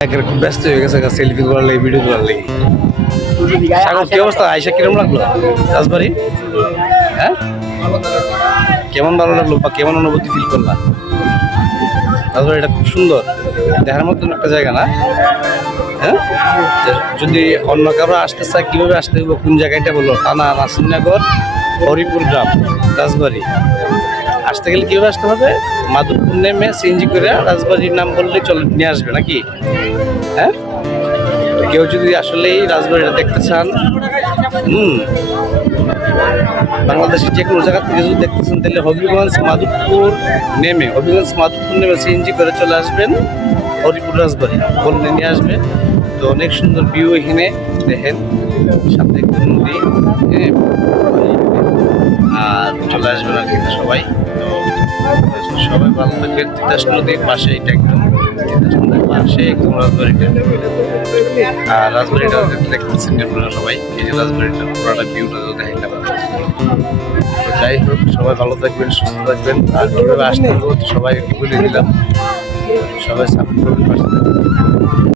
খুব ব্যস্ত হয়ে গেছে সেলফি করার লাগে ভিডিও করার লাগে। সাগর কি অবস্থা? আইসা কিরম লাগলো রাজবাড়ি? হ্যাঁ কেমন ভালো লাগলো বা কেমন অনুভূতি ফিল করলাম? রাজবাড়ি এটা খুব সুন্দর, দেখার মতন একটা জায়গা না? হ্যাঁ, যদি অন্য কারো আসতে চায় কিভাবে আসতে হবে, কোন জায়গাটা বললো? থানা নাসিরনগর, হরিপুর গ্রাম, রাজবাড়ি। আসতে গেলে কিভাবে আসতে হবে? মাধবপুর নেমে সিএনজি করে রাজবাড়ির নাম বললেই চলে নিয়ে আসবে নাকি? হ্যাঁ, কেউ যদি আসলেই রাজবাড়িটা দেখতে চান, বাংলাদেশের যে কোনো জায়গা থেকে যদি দেখতেছেন, তাহলে হবিগঞ্জ মাধবপুর নেমে সিএনজি করে চলে আসবেন হরিপুর রাজবাড়ি বললে নিয়ে আসবে। তো অনেক সুন্দর ভিউ এখানে দেখেন, সাথে একটা নদী, আর চলে আসবেন আর কিন্তু সবাই। তো সবাই ভালো থাকবেন। তিতাস নদীর পাশে, এটা একদম তিতাস নদীর পাশে একদম রাজবাড়িটা। আর রাজবাড়িটা দেখতেছেন আপনারা সবাই, এই যে রাজবাড়িটার পুরোটা ভিউটা তো দেখাইলাম। তো যাই হোক, সবাই ভালো থাকবেন, সুস্থ থাকবেন। আর কীভাবে আসতে হবে সবাই বলে দিলাম, সবাই সাপোর্ট করবেন, পাশে থাকবেন।